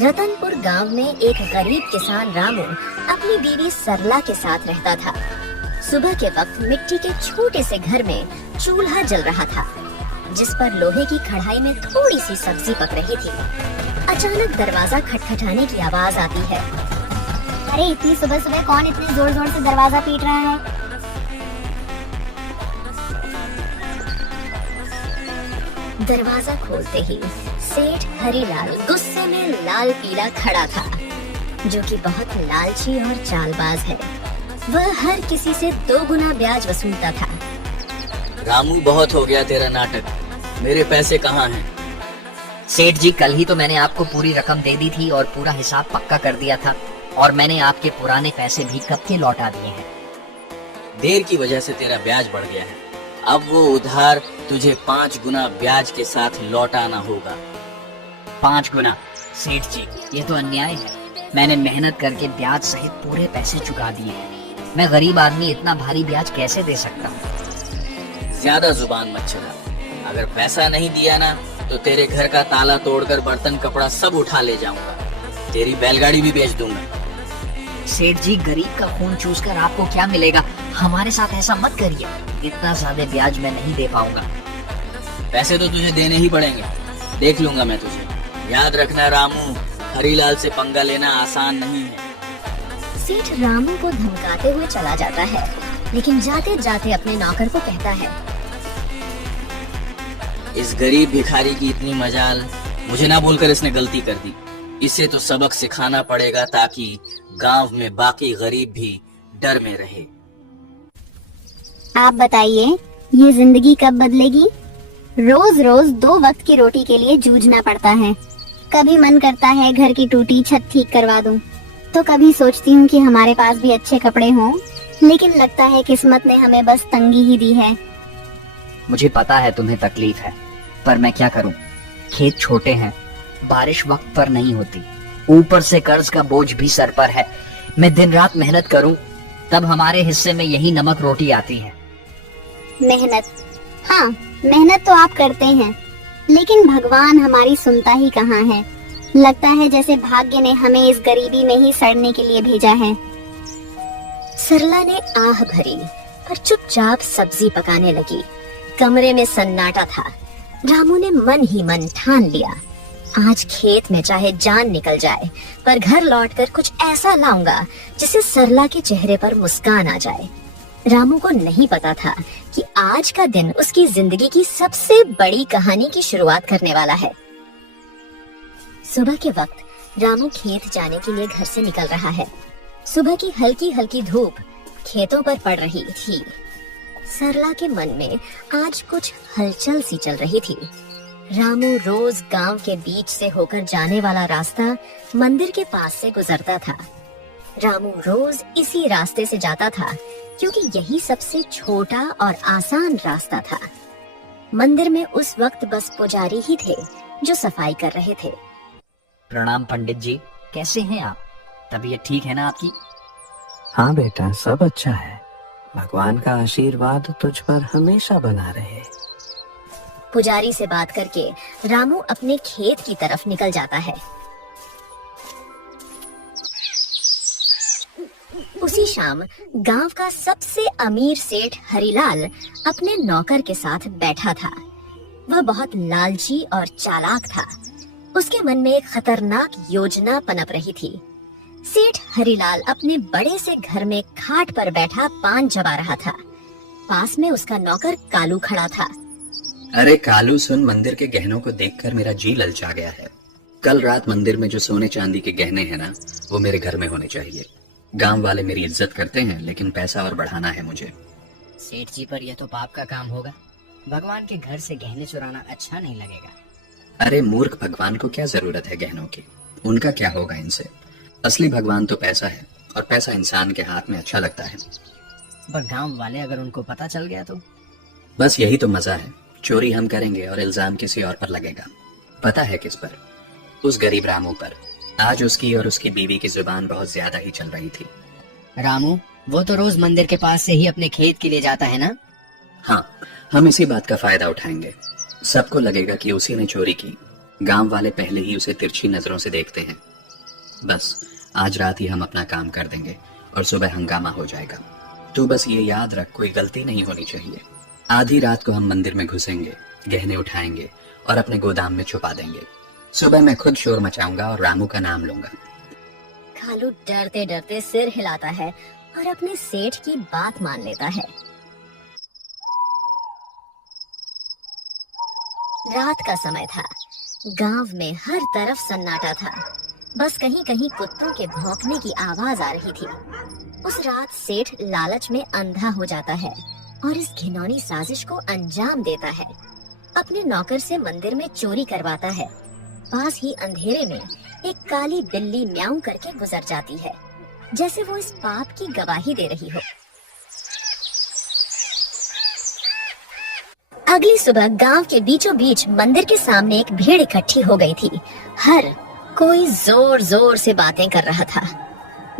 रतनपुर गांव में एक गरीब किसान रामू अपनी बीवी सरला के साथ रहता था। सुबह के वक्त मिट्टी के छोटे से घर में चूल्हा जल रहा था, जिस पर लोहे की कढ़ाई में थोड़ी सी सब्जी पक रही थी। अचानक दरवाजा खटखटाने की आवाज आती है। अरे इतनी सुबह सुबह कौन इतने जोर जोर से दरवाजा पीट रहा है? दरवाजा खोलते ही सेठ हरीलाल गुस्से में लाल पीला खड़ा था, जो कि बहुत लालची और चालबाज है। वह हर किसी से 2 गुना ब्याज वसूलता था। रामू, बहुत हो गया तेरा नाटक। मेरे पैसे कहाँ हैं? सेठ जी, कल ही तो मैंने आपको पूरी रकम दे दी थी और पूरा हिसाब पक्का कर दिया था, और मैंने आपके पुराने पैसे भी कब के लौटा दिए हैं। देर की वजह से तेरा ब्याज बढ़ गया है। अब वो उधार तुझे 5 गुना ब्याज के साथ लौटाना होगा। 5 गुना? सेठ जी, ये तो अन्याय है। मैंने मेहनत करके ब्याज सहित पूरे पैसे चुका दिए हैं। मैं गरीब आदमी इतना भारी ब्याज कैसे दे सकता हूँ? ज्यादा जुबान मत चला। अगर पैसा नहीं दिया ना तो तेरे घर का ताला तोड़कर बर्तन कपड़ा सब उठा ले जाऊंगा। तेरी बैलगाड़ी भी बेच दूंगा। सेठ जी, गरीब का खून चूसकर आपको क्या मिलेगा? हमारे साथ ऐसा मत करिए। इतना ज्यादा ब्याज मैं नहीं दे पाऊंगा। पैसे तो तुझे देने ही पड़ेंगे। देख लूंगा मैं तुझे। याद रखना रामू, हरीलाल से पंगा लेना आसान नहीं है। सेठ रामू को धमकाते हुए चला जाता है, लेकिन जाते जाते अपने नौकर को कहता है, इस गरीब भिखारी की इतनी मजाल, मुझे ना बोलकर इसने गलती कर दी। इसे तो सबक सिखाना पड़ेगा ताकि गांव में बाकी गरीब भी डर में रहे। आप बताइए, ये जिंदगी कब बदलेगी? रोज रोज 2 वक्त की रोटी के लिए जूझना पड़ता है। कभी मन करता है घर की टूटी छत ठीक करवा दूं, तो कभी सोचती हूँ कि हमारे पास भी अच्छे कपड़े हों, लेकिन लगता है किस्मत ने हमें बस तंगी ही दी है। मुझे पता है तुम्हें तकलीफ है, पर मैं क्या करूं? खेत छोटे हैं, बारिश वक्त पर नहीं होती, ऊपर से कर्ज का बोझ भी सर पर है। मैं दिन रात मेहनत करूं, तब हमारे हिस्से में यही नमक रोटी आती है। मेहनत? हाँ, मेहनत तो आप करते हैं, लेकिन भगवान हमारी सुनता ही कहाँ है। लगता है जैसे भाग्य ने हमें इस गरीबी में ही सड़ने के लिए भेजा है। सरला ने आह भरी और चुपचाप सब्जी पकाने लगी। कमरे में सन्नाटा था। रामू ने मन ही मन ठान लिया, आज खेत में चाहे जान निकल जाए, पर घर लौटकर कुछ ऐसा लाऊंगा जिससे सरला के चेहरे पर मुस्कान आ जाए। रामू को नहीं पता था कि आज का दिन उसकी जिंदगी की सबसे बड़ी कहानी की शुरुआत करने वाला है। सुबह के वक्त रामू खेत जाने के लिए घर से निकल रहा है। सुबह की हल्की हल्की धूप खेतों पर पड़ रही थी। सरला के मन में आज कुछ हलचल सी चल रही थी। रामू रोज गांव के बीच से होकर जाने वाला रास्ता मंदिर के पास से गुजरता था। रामू रोज इसी रास्ते से जाता था, क्योंकि यही सबसे छोटा और आसान रास्ता था। मंदिर में उस वक्त बस पुजारी ही थे जो सफाई कर रहे थे। प्रणाम पंडित जी, कैसे हैं आप? तबीयत ठीक है ना आपकी? हाँ बेटा, सब अच्छा है। भगवान का आशीर्वाद तुझ पर हमेशा बना रहे। पुजारी से बात करके रामू अपने खेत की तरफ निकल जाता है। उसी शाम गांव का सबसे अमीर सेठ हरीलाल अपने नौकर के साथ बैठा था। वह बहुत लालची और चालाक था। उसके मन में एक खतरनाक योजना पनप रही थी। सेठ हरीलाल अपने बड़े से घर में खाट पर बैठा पान चबा रहा था। पास में उसका नौकर कालू खड़ा था। अरे कालू सुन, मंदिर के गहनों को देखकर मेरा जी ललचा गया है। कल रात मंदिर में जो सोने चांदी के गहने हैं ना, वो मेरे घर में होने चाहिए। गांव वाले मेरी इज्जत करते हैं, लेकिन पैसा और बढ़ाना है मुझे। सेठ जी, पर यह तो पाप का काम होगा। भगवान के घर से गहने चुराना अच्छा नहीं लगेगा। अरे मूर्ख, भगवान को क्या जरूरत है गहनों की? उनका क्या होगा इनसे? असली भगवान तो पैसा है, और पैसा इंसान के हाथ में अच्छा लगता है। पर गांव वाले अगर उनको पता चल गया तो? बस यही तो मजा है। चोरी हम करेंगे और इल्जाम किसी और पर लगेगा। पता है किस पर? उस गरीब रामू पर। आज उसकी और उसकी बीवी की जुबान बहुत ज्यादा ही चल रही थी। रामू, वो तो रोज मंदिर के पास से ही अपने खेत के लिए जाता है ना? हाँ, हम इसी बात का फायदा उठाएंगे। सबको लगेगा कि उसी ने चोरी की। गांव वाले पहले ही उसे तिरछी नजरों से देखते हैं। बस आज रात ही हम अपना काम कर देंगे और सुबह हंगामा हो जाएगा। तू बस ये याद रख, कोई गलती नहीं होनी चाहिए। आधी रात को हम मंदिर में घुसेंगे, गहने उठाएंगे और अपने गोदाम में छुपा देंगे। सुबह मैं खुद शोर मचाऊंगा और रामू का नाम लूंगा। कालू डरते डरते सिर हिलाता है और अपने सेठ की बात मान लेता है। रात का समय था। गांव में हर तरफ सन्नाटा था। बस कहीं कहीं कुत्तों के भौंकने की आवाज आ रही थी। उस रात सेठ लालच में अंधा हो जाता है और इस घिनौनी साजिश को अंजाम देता है। अपने नौकर से मंदिर में चोरी करवाता है। पास ही अंधेरे में एक काली बिल्ली म्याऊं करके गुजर जाती है, जैसे वो इस पाप की गवाही दे रही हो। अगली सुबह गांव के बीचों बीच मंदिर के सामने एक भीड़ इकट्ठी हो गई थी। हर कोई जोर जोर से बातें कर रहा था।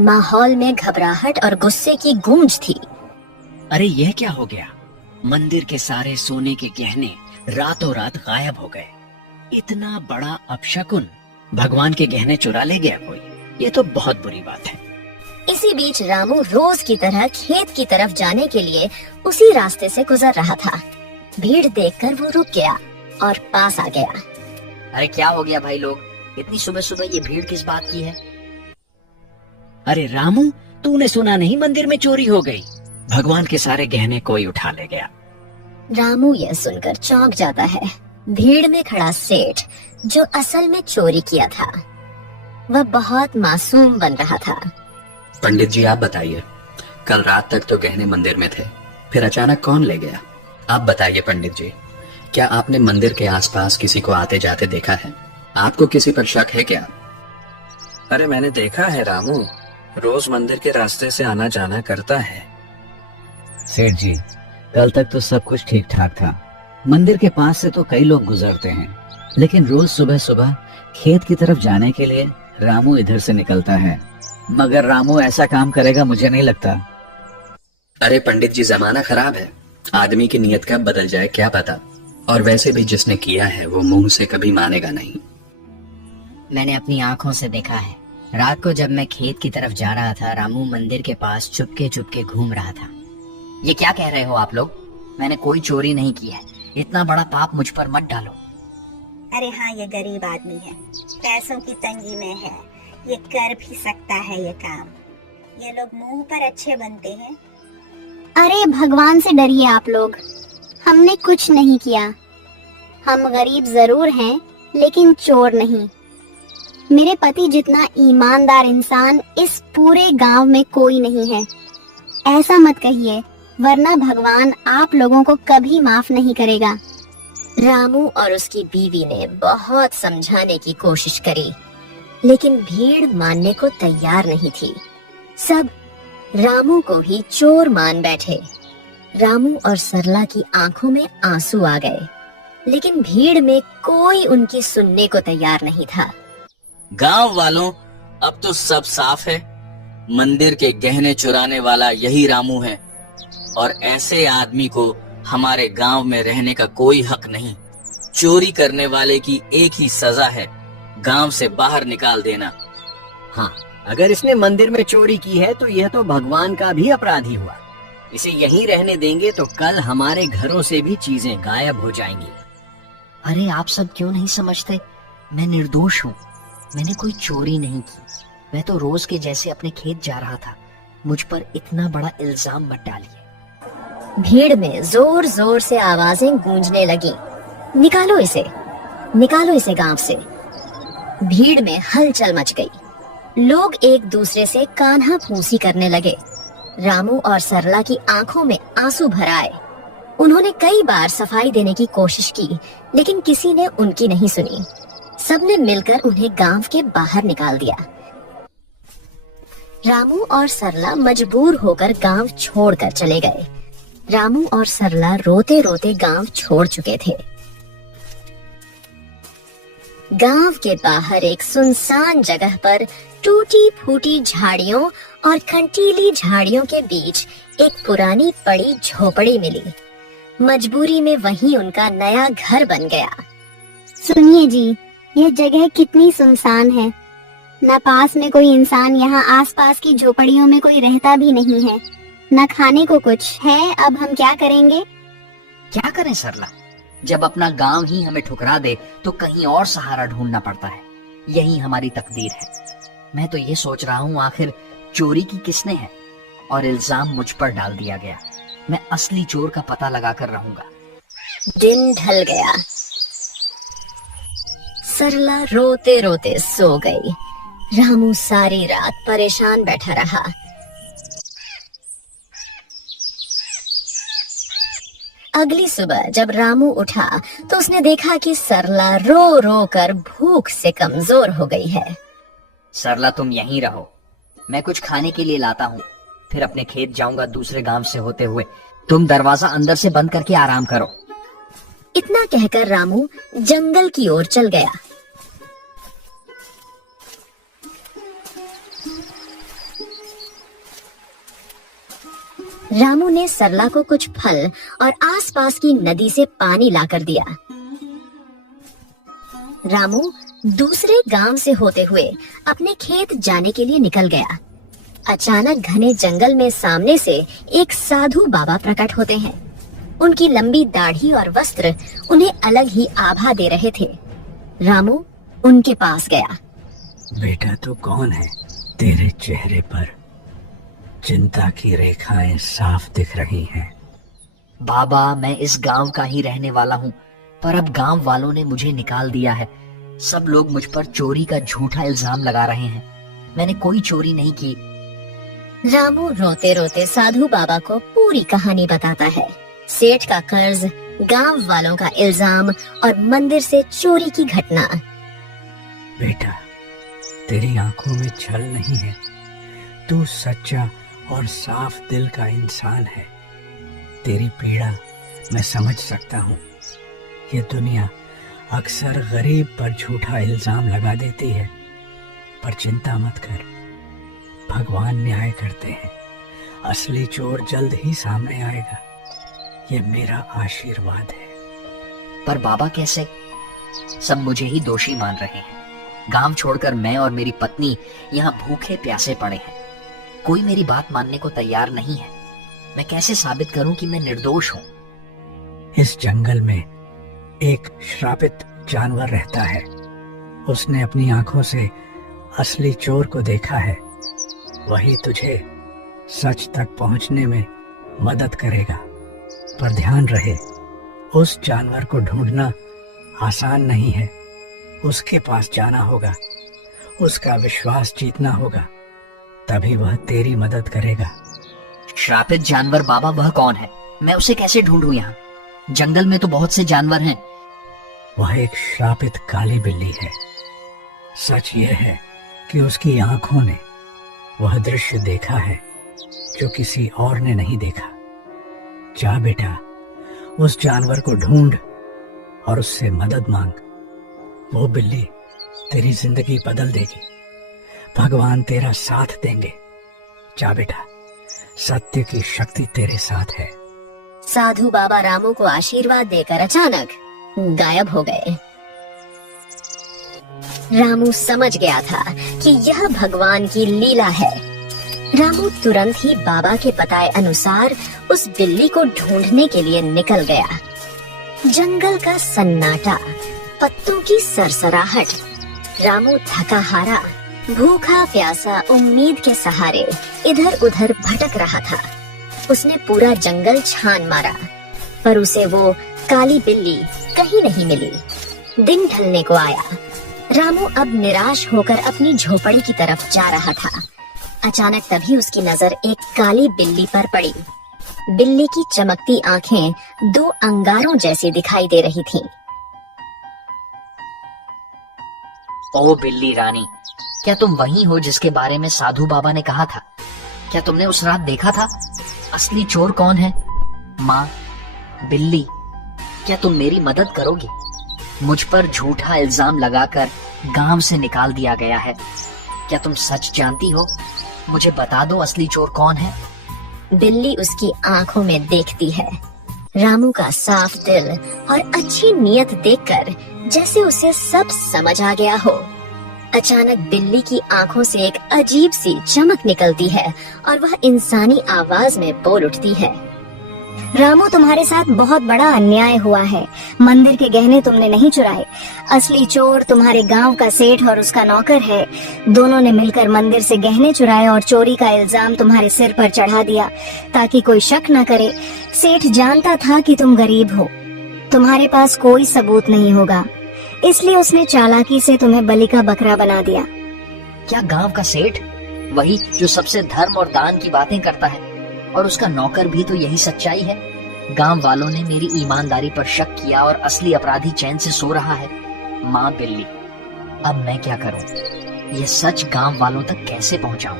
माहौल में घबराहट और गुस्से की गूंज थी। अरे यह क्या हो गया? मंदिर के सारे सोने के गहने रातों रात गायब हो गए। इतना बड़ा अपशकुन, भगवान के गहने चुरा ले गया कोई। ये तो बहुत बुरी बात है। इसी बीच रामू रोज की तरह खेत की तरफ जाने के लिए उसी रास्ते से गुजर रहा था। भीड़ देखकर वो रुक गया और पास आ गया। अरे क्या हो गया भाई लोग? इतनी सुबह सुबह ये भीड़ किस बात की है? अरे रामू, तूने सुना नहीं मंदिर में चोरी हो गई? भगवान के सारे गहने कोई उठा ले गया। रामू यह सुनकर चौंक जाता है। भीड़ में खड़ा सेठ, जो असल में चोरी किया था, वह बहुत मासूम बन रहा था। पंडित जी आप बताइए, कल रात तक तो गहने मंदिर में थे, फिर अचानक कौन ले गया? आप बताइए पंडित जी, क्या आपने मंदिर के आसपास किसी को आते जाते देखा है? आपको किसी पर शक है क्या? अरे मैंने देखा है रामू, रोज मंदिर के रास्ते से आना जाना करता है। सेठ जी, कल तक तो सब कुछ ठीक ठाक था। मंदिर के पास से तो कई लोग गुजरते हैं, लेकिन रोज सुबह सुबह खेत की तरफ जाने के लिए रामू इधर से निकलता है। मगर रामू ऐसा काम करेगा मुझे नहीं लगता। अरे पंडित जी, जमाना खराब है, आदमी की नीयत कब बदल जाए क्या पता। और वैसे भी जिसने किया है वो मुंह से कभी मानेगा नहीं। मैंने अपनी आंखों से देखा है। रात को जब मैं खेत की तरफ जा रहा था, रामू मंदिर के पास चुपके चुपके घूम रहा था। ये क्या कह रहे हो आप लोग? मैंने कोई चोरी नहीं की है। इतना बड़ा पाप मुझ पर मत डालो। अरे हाँ, ये गरीब आदमी है, पैसों की तंगी में है, ये कर भी सकता है ये काम। ये लोग मुंह पर अच्छे बनते हैं। अरे भगवान से डरिए आप लोग, हमने कुछ नहीं किया। हम गरीब जरूर हैं, लेकिन चोर नहीं। मेरे पति जितना ईमानदार इंसान इस पूरे गांव में कोई नहीं है। ऐसा मत कहिए, वरना भगवान आप लोगों को कभी माफ नहीं करेगा। रामू और उसकी बीवी ने बहुत समझाने की कोशिश करी, लेकिन भीड़ मानने को तैयार नहीं थी। सब रामू को ही चोर मान बैठे। रामू और सरला की आंखों में आंसू आ गए, लेकिन भीड़ में कोई उनकी सुनने को तैयार नहीं था। गांव वालों, अब तो सब साफ है। मंदिर के गहने चुराने वाला यही रामू है और ऐसे आदमी को हमारे गांव में रहने का कोई हक नहीं। चोरी करने वाले की एक ही सजा है, गांव से बाहर निकाल देना। हाँ, अगर इसने मंदिर में चोरी की है तो यह तो भगवान का भी अपराधी हुआ। इसे यहीं रहने देंगे तो कल हमारे घरों से भी चीजें गायब हो जाएंगी। अरे आप सब क्यों नहीं समझते? मैं निर्दोष हूँ, मैंने कोई चोरी नहीं की। मैं तो रोज के जैसे अपने खेत जा रहा था। मुझ पर इतना बड़ा इल्जाम मत डालिए। भीड़ में जोर जोर से आवाजें गूंजने लगी, निकालो इसे, निकालो इसे गांव से। भीड़ में हलचल मच गई। लोग एक दूसरे से कान्हा फूंसी करने लगे। रामू और सरला की आंखों में आंसू भर आए। उन्होंने कई बार सफाई देने की कोशिश की, लेकिन किसी ने उनकी नहीं सुनी। सबने मिलकर उन्हें गांव के बाहर निकाल दिया। रामू और सरला मजबूर होकर गांव छोड़कर चले गए। रामू और सरला रोते रोते गांव छोड़ चुके थे। गांव के बाहर एक सुनसान जगह पर टूटी फूटी झाड़ियों और कंटीली झाड़ियों के बीच एक पुरानी पड़ी झोपड़ी मिली। मजबूरी में वहीं उनका नया घर बन गया। सुनिए जी, यह जगह कितनी सुनसान है। न पास में कोई इंसान, यहाँ आसपास की झोपड़ियों में कोई रहता भी नहीं है, न खाने को कुछ है। अब हम क्या करेंगे? क्या करें सरला, जब अपना गांव ही हमें ठुकरा दे तो कहीं और सहारा ढूंढना पड़ता है। यही हमारी तकदीर है। मैं तो ये सोच रहा हूँ आखिर चोरी की किसने है और इल्जाम मुझ पर डाल दिया गया। मैं असली चोर का पता लगाकर रहूंगा। दिन ढल गया। सरला रोते रोते सो गई। रामू सारी रात परेशान बैठा रहा। अगली सुबह जब रामू उठा तो उसने देखा कि सरला रो रो कर भूख से कमजोर हो गई है। सरला तुम यहीं रहो, मैं कुछ खाने के लिए लाता हूँ, फिर अपने खेत जाऊंगा दूसरे गांव से होते हुए। तुम दरवाजा अंदर से बंद करके आराम करो। इतना कहकर रामू जंगल की ओर चल गया। रामू ने सरला को कुछ फल और आसपास की नदी से पानी लाकर दिया। रामू दूसरे गांव से होते हुए अपने खेत जाने के लिए निकल गया। अचानक घने जंगल में सामने से एक साधु बाबा प्रकट होते हैं। उनकी लंबी दाढ़ी और वस्त्र उन्हें अलग ही आभा दे रहे थे। रामू उनके पास गया। बेटा तू कौन है? तेरे चेहरे पर चिंता की रेखाएं साफ दिख रही हैं। बाबा मैं इस गांव का ही रहने वाला हूँ, पर अब गांव वालों ने मुझे निकाल दिया है। सब लोग मुझ पर चोरी का झूठा इल्जाम लगा रहे हैं। मैंने कोई चोरी नहीं की। रामू रोते रोते साधु बाबा को पूरी कहानी बताता है। सेठ का कर्ज, गांव वालों का इल्जाम और मंदिर से चोरी की घटना। बेटा तेरी आंखों में छल नहीं है, तू सच्चा और साफ दिल का इंसान है। तेरी पीड़ा मैं समझ सकता हूँ। ये दुनिया अक्सर गरीब पर झूठा इल्जाम लगा देती है, पर चिंता मत कर, भगवान न्याय करते हैं। असली चोर जल्द ही सामने आएगा, ये मेरा आशीर्वाद है। पर बाबा कैसे? सब मुझे ही दोषी मान रहे हैं। गांव छोड़कर मैं और मेरी पत्नी यहाँ भूखे प्यासे पड़े हैं। कोई मेरी बात मानने को तैयार नहीं है। मैं कैसे साबित करूं कि मैं निर्दोष हूं? इस जंगल में एक श्रापित जानवर रहता है। उसने अपनी आंखों से असली चोर को देखा है। वही तुझे सच तक पहुंचने में मदद करेगा। पर ध्यान रहे, उस जानवर को ढूंढना आसान नहीं है। उसके पास जाना होगा, उसका विश्वास जीतना होगा, तभी वह तेरी मदद करेगा। श्रापित जानवर बाबा, वह कौन है? मैं उसे कैसे ढूंढूं? यहाँ जंगल में तो बहुत से जानवर हैं। वह एक श्रापित काली बिल्ली है। सच यह है कि उसकी आंखों ने वह दृश्य देखा है जो किसी और ने नहीं देखा। जा बेटा, उस जानवर को ढूंढ और उससे मदद मांग। वो बिल्ली तेरी जिंदगी बदल देगी। भगवान तेरा साथ देंगे। जा बेटा, सत्य की शक्ति तेरे साथ है। साधु बाबा रामू को आशीर्वाद देकर अचानक गायब हो गए। रामू समझ गया था कि यह भगवान की लीला है। रामू तुरंत ही बाबा के बताए अनुसार उस बिल्ली को ढूंढने के लिए निकल गया। जंगल का सन्नाटा, पत्तों की सरसराहट। रामू थका हारा, भूखा प्यासा, उम्मीद के सहारे इधर उधर भटक रहा था। उसने पूरा जंगल छान मारा, पर उसे वो काली बिल्ली कहीं नहीं मिली। दिन ढलने को आया। रामू अब निराश होकर अपनी झोपड़ी की तरफ जा रहा था। अचानक तभी उसकी नजर एक काली बिल्ली पर पड़ी। बिल्ली की चमकती आंखें दो अंगारों जैसी दिखाई दे रही थीं। ओ बिल्ली रानी, क्या तुम वही हो जिसके बारे में साधु बाबा ने कहा था? क्या तुमने उस रात देखा था? असली चोर कौन है? माँ, बिल्ली, क्या तुम मेरी मदद करोगी? मुझ पर झूठा इल्जाम लगाकर गांव से निकाल दिया गया है। क्या तुम सच जानती हो? मुझे बता दो, असली चोर कौन है? बिल्ली उसकी आंखों में देखती है। रामू का साफ दिल और अच्छी नीयत देखकर जैसे उसे सब समझ आ गया हो। अचानक बिल्ली की आंखों से एक अजीब सी चमक निकलती है और वह इंसानी आवाज में बोल उठती है। रामू, तुम्हारे साथ बहुत बड़ा अन्याय हुआ है। मंदिर के गहने तुमने नहीं चुराए। असली चोर तुम्हारे गांव का सेठ और उसका नौकर है। दोनों ने मिलकर मंदिर से गहने चुराए और चोरी का इल्जाम तुम्हारे सिर पर चढ़ा दिया ताकि कोई शक न करे। सेठ जानता था कि तुम गरीब हो, तुम्हारे पास कोई सबूत नहीं होगा, इसलिए उसने चालाकी से तुम्हें बलि का बकरा बना दिया। क्या गांव का सेठ, वही जो सबसे धर्म और दान की बातें करता है, और उसका नौकर भी तो यही सच्चाई है? गांव वालों ने मेरी ईमानदारी पर शक किया और असली अपराधी चैन से सो रहा है। माँ बिल्ली, अब मैं क्या करूं? ये सच गांव वालों तक कैसे पहुंचाऊं?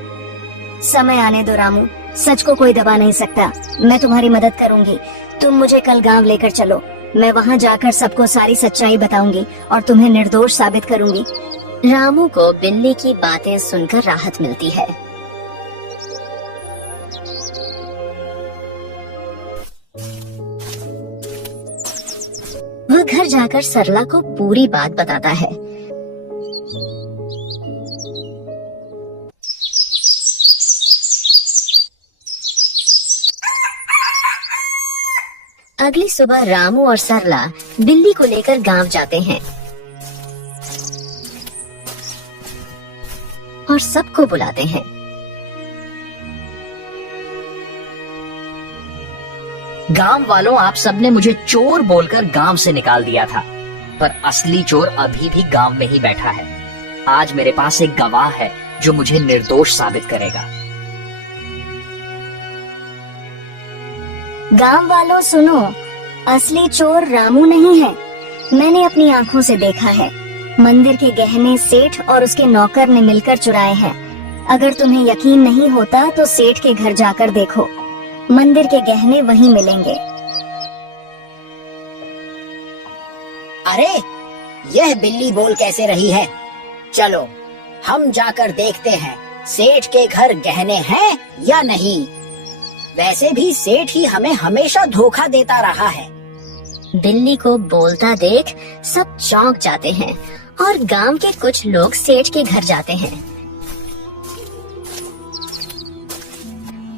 समय आने दो रामू, सच को कोई दबा नहीं सकता। मैं तुम्हारी मदद करूंगी। तुम मुझे कल गांव लेकर चलो। मैं वहां जाकर सबको सारी सच्चाई बताऊंगी और तुम्हें निर्दोष साबित करूंगी। रामू को बिल्ली की बातें सुनकर राहत मिलती है। वह घर जाकर सरला को पूरी बात बताता है। अगली सुबह रामू और सरला बिल्ली को लेकर गांव जाते हैं और सबको बुलाते हैं। गांव वालों, आप सबने मुझे चोर बोलकर गांव से निकाल दिया था, पर असली चोर अभी भी गांव में ही बैठा है। आज मेरे पास एक गवाह है जो मुझे निर्दोष साबित करेगा। गांव वालों सुनो, असली चोर रामू नहीं है। मैंने अपनी आंखों से देखा है। मंदिर के गहने सेठ और उसके नौकर ने मिलकर चुराए हैं। अगर तुम्हें यकीन नहीं होता तो सेठ के घर जाकर देखो, मंदिर के गहने वहीं मिलेंगे। अरे, यह बिल्ली बोल कैसे रही है? चलो हम जाकर देखते हैं सेठ के घर गहने हैं या नहीं। वैसे भी सेठ ही हमें हमेशा धोखा देता रहा है। बिल्ली को बोलता देख सब चौंक जाते हैं और गांव के कुछ लोग सेठ के घर जाते हैं।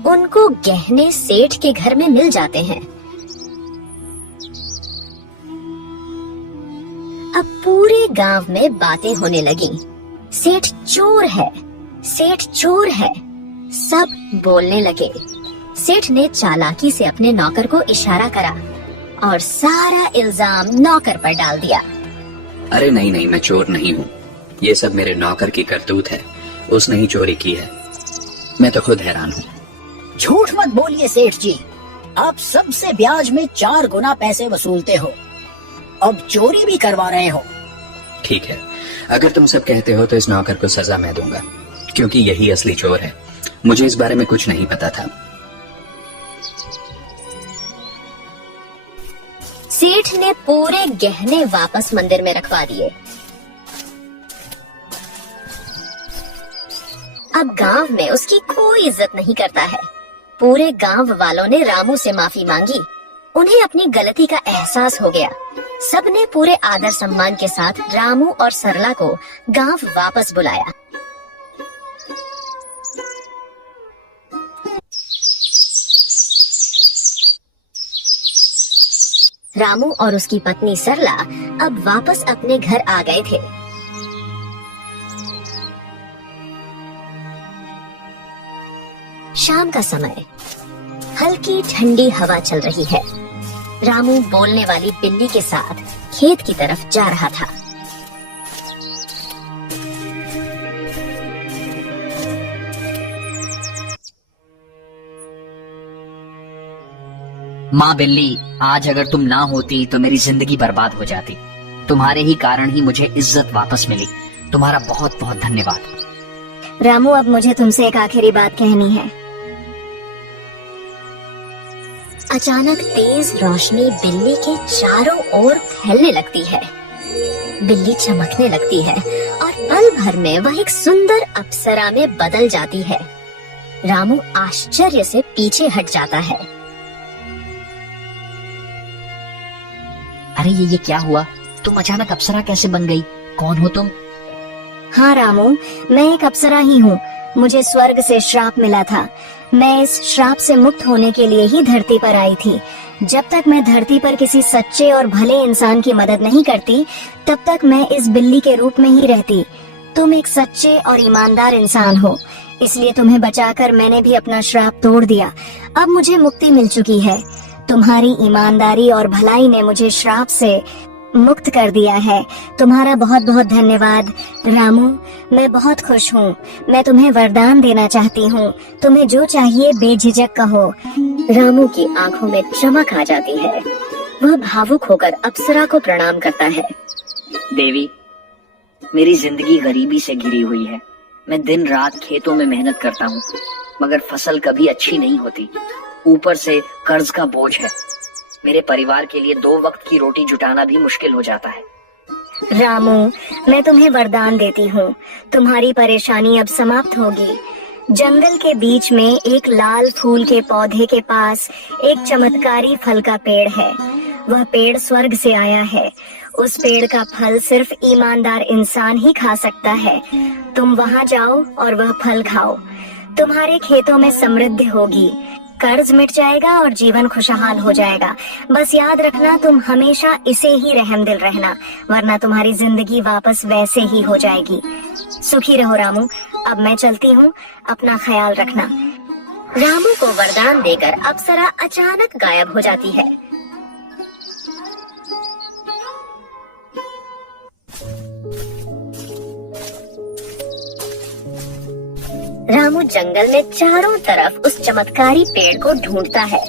उनको गहने सेठ के घर में मिल जाते हैं। अब पूरे गांव में बातें होने लगी। सेठ चोर है, सेठ चोर है। सब बोलने लगे। सेठ ने चालाकी से अपने नौकर को इशारा करा और सारा इल्जाम नौकर पर डाल दिया। अरे नहीं नहीं, मैं चोर नहीं हूँ। ये सब मेरे नौकर की करतूत है। उसने ही चोरी की है। मैं तो खुद हैरान हूँ। झूठ मत बोलिए सेठ जी, आप सबसे ब्याज में 4 गुना पैसे वसूलते हो, अब चोरी भी करवा रहे हो। ठीक है, अगर तुम सब कहते हो तो इस नौकर को सजा मैं दूंगा, क्योंकि यही असली चोर है। मुझे इस बारे में कुछ नहीं पता था। सेठ ने पूरे गहने वापस मंदिर में रखवा दिए। अब गांव में उसकी कोई इज्जत नहीं करता है। पूरे गांव वालों ने रामू से माफी मांगी। उन्हें अपनी गलती का एहसास हो गया। सबने पूरे आदर सम्मान के साथ रामू और सरला को गांव वापस बुलाया। रामू और उसकी पत्नी सरला अब वापस अपने घर आ गए थे। शाम का समय, हल्की ठंडी हवा चल रही है। रामू बोलने वाली बिल्ली के साथ खेत की तरफ जा रहा था। माँ बिल्ली, आज अगर तुम ना होती तो मेरी जिंदगी बर्बाद हो जाती। तुम्हारे ही कारण ही मुझे इज्जत वापस मिली। तुम्हारा बहुत बहुत धन्यवाद। रामू, अब मुझे तुमसे एक आखिरी बात कहनी है। अचानक तेज रोशनी बिल्ली के चारों ओर फैलने लगती है। बिल्ली चमकने लगती है और पल भर में वह एक सुंदर अप्सरा में बदल जाती है। रामू आश्चर्य से पीछे हट जाता है। अरे ये क्या हुआ? तुम अचानक अप्सरा कैसे बन गई? कौन हो तुम? हाँ रामू, मैं एक अप्सरा ही हूँ। मुझे स्वर्ग से श्राप मिला था। मैं इस श्राप से मुक्त होने के लिए ही धरती पर आई थी। जब तक मैं धरती पर किसी सच्चे और भले इंसान की मदद नहीं करती, तब तक मैं इस बिल्ली के रूप में ही रहती। तुम एक सच्चे और ईमानदार इंसान हो, इसलिए तुम्हें बचाकर मैंने भी अपना श्राप तोड़ दिया। अब मुझे मुक्ति मिल चुकी है। तुम्हारी ईमानदारी और भलाई ने मुझे श्राप से मुक्त कर दिया है। तुम्हारा बहुत बहुत धन्यवाद रामू। मैं बहुत खुश हूँ। मैं तुम्हें वरदान देना चाहती हूँ। तुम्हें जो चाहिए बेझिझक कहो। रामू की आंखों में चमक आ जाती है। वह भावुक होकर अप्सरा को प्रणाम करता है। देवी, मेरी जिंदगी गरीबी से घिरी हुई है। मैं दिन रात खेतों में मेहनत करता हूँ, मगर फसल कभी अच्छी नहीं होती। ऊपर से कर्ज का बोझ है। मेरे परिवार के लिए 2 वक्त की रोटी जुटाना भी मुश्किल हो जाता है। रामू, मैं तुम्हें वरदान देती हूँ। तुम्हारी परेशानी अब समाप्त होगी। जंगल के बीच में एक लाल फूल के पौधे के पास एक चमत्कारी फल का पेड़ है। वह पेड़ स्वर्ग से आया है। उस पेड़ का फल सिर्फ ईमानदार इंसान ही खा सकता है। तुम वहाँ जाओ और वह फल खाओ। तुम्हारे खेतों में समृद्धि होगी, कर्ज मिट जाएगा और जीवन खुशहाल हो जाएगा। बस याद रखना, तुम हमेशा इसे ही रहमदिल रहना, वरना तुम्हारी जिंदगी वापस वैसे ही हो जाएगी। सुखी रहो रामू। अब मैं चलती हूँ, अपना ख्याल रखना। रामू को वरदान देकर अप्सरा अचानक गायब हो जाती है। रामू जंगल में चारों तरफ उस चमत्कारी पेड़ को ढूंढता है।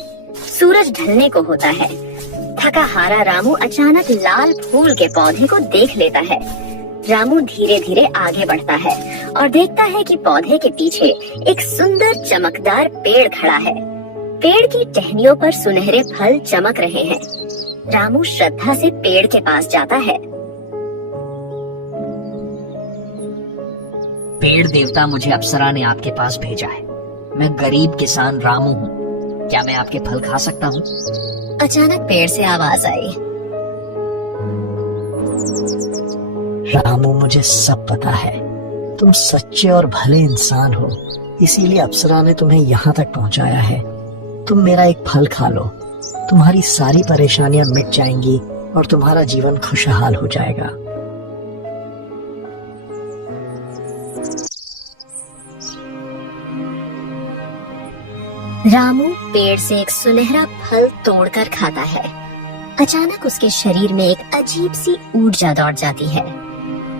सूरज ढलने को होता है। थका हारा रामू अचानक लाल फूल के पौधे को देख लेता है। रामू धीरे धीरे आगे बढ़ता है और देखता है कि पौधे के पीछे एक सुंदर चमकदार पेड़ खड़ा है। पेड़ की टहनियों पर सुनहरे फल चमक रहे हैं। रामू श्रद्धा से पेड़ के पास जाता है। पेड़ देवता, मुझे अप्सरा ने आपके पास भेजा है। मैं गरीब किसान रामू हूँ। क्या मैं आपके फल खा सकता हूँ? अचानक पेड़ से आवाज आई। रामू, मुझे सब पता है। तुम सच्चे और भले इंसान हो, इसीलिए अप्सरा ने तुम्हें यहाँ तक पहुँचाया है। तुम मेरा एक फल खा लो, तुम्हारी सारी परेशानियां मिट जाएंगी और तुम्हारा जीवन खुशहाल हो जाएगा। रामू पेड़ से एक सुनहरा फल तोड़कर खाता है। अचानक उसके शरीर में एक अजीब सी ऊर्जा दौड़ जाती है।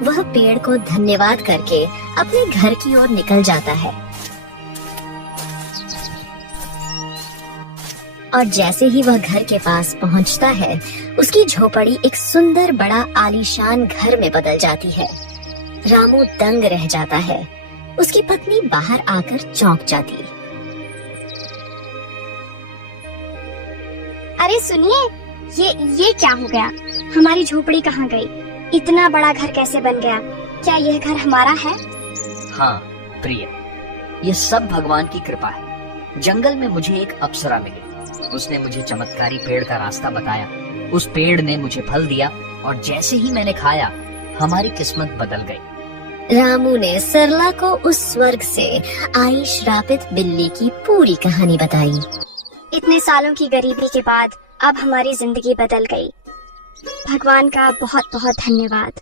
वह पेड़ को धन्यवाद करके अपने घर की ओर निकल जाता है। और जैसे ही वह घर के पास पहुंचता है, उसकी झोपड़ी एक सुंदर बड़ा आलीशान घर में बदल जाती है। रामू दंग रह जाता है। उसकी पत्नी बाहर आकर चौंक जाती। अरे सुनिए, ये क्या हो गया? हमारी झोपड़ी कहाँ गई? इतना बड़ा घर कैसे बन गया? क्या यह घर हमारा है? हाँ प्रिय, ये सब भगवान की कृपा है। जंगल में मुझे एक अप्सरा मिली। उसने मुझे चमत्कारी पेड़ का रास्ता बताया। उस पेड़ ने मुझे फल दिया और जैसे ही मैंने खाया, हमारी किस्मत बदल गई। रामू ने सरला को उस स्वर्ग से आई श्रापित बिल्ली की पूरी कहानी बताई। इतने सालों की गरीबी के बाद अब हमारी जिंदगी बदल गई। भगवान का बहुत बहुत धन्यवाद।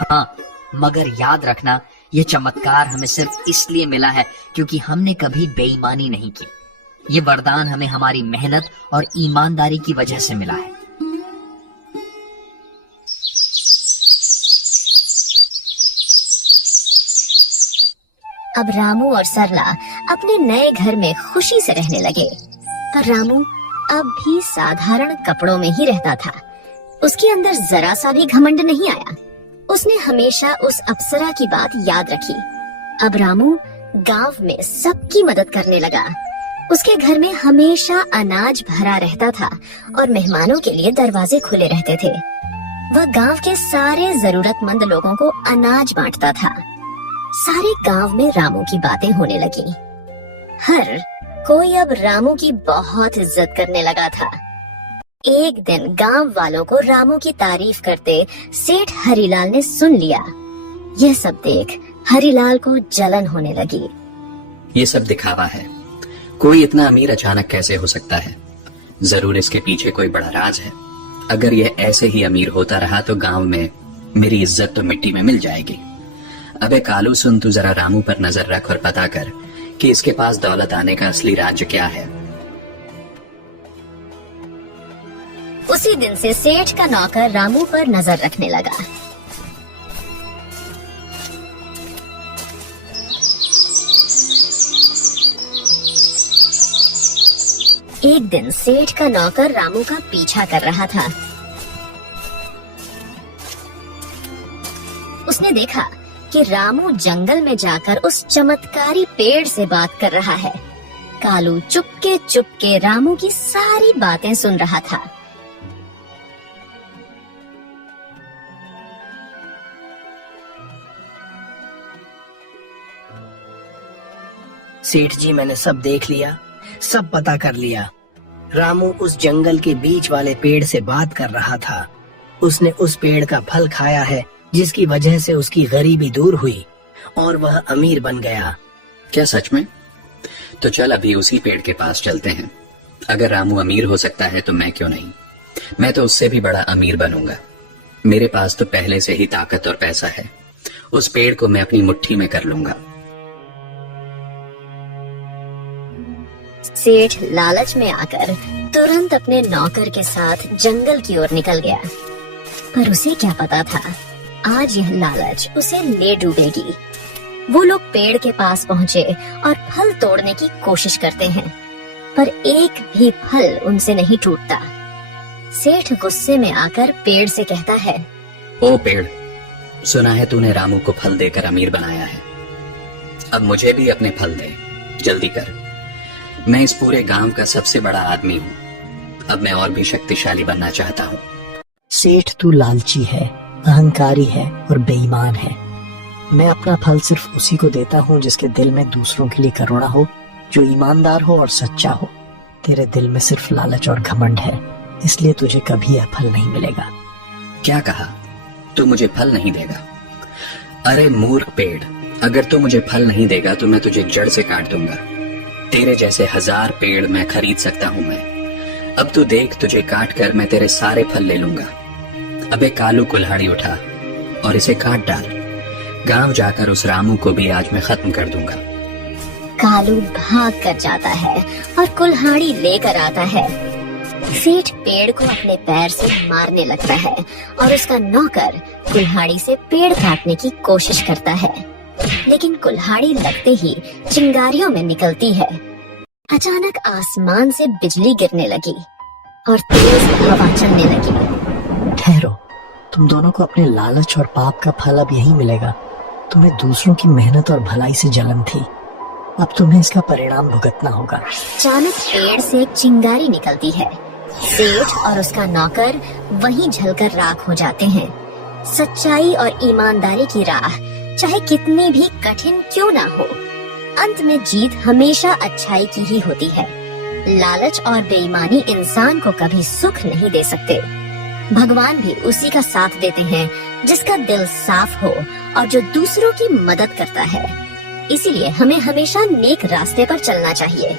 हाँ, मगर याद रखना, ये चमत्कार हमें सिर्फ इसलिए मिला है क्योंकि हमने कभी बेईमानी नहीं की। ये वरदान हमें हमारी मेहनत और ईमानदारी की वजह से मिला है। अब रामू और सरला अपने नए घर में खुशी से रहने लगे। पर रामू अब भी साधारण कपड़ों में ही रहता था। उसके अंदर जरा सा भी घमंड नहीं आया। उसने हमेशा उस अप्सरा की बात याद रखी। अब रामू गांव में सबकी मदद करने लगा। उसके घर में हमेशा अनाज भरा रहता था और मेहमानों के लिए दरवाजे खुले रहते थे। वह गांव के सारे जरूरतमंद लोगों को अनाज बांटता था। सारे गांव में रामू की बातें होने लगी। हर कोई अब रामू की बहुत इज्जत करने लगा था। एक दिन गांव वालों को रामू की तारीफ करते सेठ हरीलाल ने सुन लिया। यह सब देख हरिलाल को जलन होने लगी। ये सब दिखावा है। कोई इतना अमीर अचानक कैसे हो सकता है? जरूर इसके पीछे कोई बड़ा राज है। अगर यह ऐसे ही अमीर होता रहा तो गांव में मेरी इज्जत तो मिट्टी में मिल जाएगी। अबे कालू सुन, तू जरा रामू पर नजर रख और पता कर कि इसके पास दौलत आने का असली राज्य क्या है। उसी दिन से सेठ का नौकर रामू पर नजर रखने लगा। एक दिन सेठ का नौकर रामू का पीछा कर रहा था। उसने देखा कि रामू जंगल में जाकर उस चमत्कारी पेड़ से बात कर रहा है। कालू चुपके चुपके रामू की सारी बातें सुन रहा था। सेठ जी, मैंने सब देख लिया, सब पता कर लिया। रामू उस जंगल के बीच वाले पेड़ से बात कर रहा था। उसने उस पेड़ का फल खाया है, जिसकी वजह से उसकी गरीबी दूर हुई और वह अमीर बन गया। क्या सच में? तो चल अभी उसी पेड़ के पास चलते हैं। अगर रामू अमीर हो सकता है तो मैं क्यों नहीं? मैं तो उससे भी बड़ा अमीर बनूंगा। मेरे पास तो पहले से ही ताकत और पैसा है। उस पेड़ को मैं अपनी मुट्ठी में कर लूंगा। सेठ लालच में आकर तुरंत अपने नौकर के साथ जंगल की ओर निकल गया। पर उसे क्या पता था, आज यह लालच उसे ले डूबेगी। वो लोग पेड़ के पास पहुँचे और फल तोड़ने की कोशिश करते हैं, पर एक भी फल उनसे नहीं टूटता। सेठ गुस्से में आकर पेड़ से कहता है, ओ पेड़, सुना है तूने रामू को फल देकर अमीर बनाया है। अब मुझे भी अपने फल दे, जल्दी कर। मैं इस पूरे गांव का सबसे बड़ा आदमी हूँ। अब मैं और भी शक्तिशाली बनना चाहता हूँ। सेठ, तू लालची है, अहंकारी है और बेईमान है। मैं अपना फल सिर्फ उसी को देता हूँ जिसके दिल में दूसरों के लिए करुणा हो, जो ईमानदार हो और सच्चा हो। तेरे दिल में सिर्फ लालच और घमंड है, इसलिए तुझे कभी यह फल नहीं मिलेगा। क्या कहा? तू मुझे फल नहीं देगा? अरे मूर्ख पेड़, अगर तू मुझे फल नहीं देगा तो मैं तुझे जड़ से काट दूंगा। तेरे जैसे 1000 पेड़ मैं खरीद सकता हूँ मैं। अब तू देख, तुझे काट कर मैं तेरे सारे फल ले लूंगा। अबे कालू, कुल्हाड़ी उठा और इसे काट डाल। गांव जाकर उस रामू को भी आज मैं खत्म कर दूंगा। कालू भाग कर जाता है और कुल्हाड़ी लेकर आता है। सेठ पेड़ को अपने पैर से मारने लगता है और उसका नौकर कुल्हाड़ी से पेड़ काटने की कोशिश करता है, लेकिन कुल्हाड़ी लगते ही चिंगारियों में निकलती है। अचानक आसमान से बिजली गिरने लगी और तेज हवा चलने लगी। ठहरो, तुम दोनों को अपने लालच और पाप का फल अब यही मिलेगा। तुम्हें दूसरों की मेहनत और भलाई से जलन थी, अब तुम्हें इसका परिणाम भुगतना होगा। अचानक पेड़ से एक चिंगारी निकलती है। सेठ और उसका नौकर वहीं जलकर राख हो जाते हैं। सच्चाई और ईमानदारी की राह चाहे कितनी भी कठिन क्यों ना हो, अंत में जीत हमेशा अच्छाई की ही होती है। लालच और बेईमानी इंसान को कभी सुख नहीं दे सकते। भगवान भी उसी का साथ देते हैं जिसका दिल साफ हो और जो दूसरों की मदद करता है। इसीलिए हमें हमेशा नेक रास्ते पर चलना चाहिए।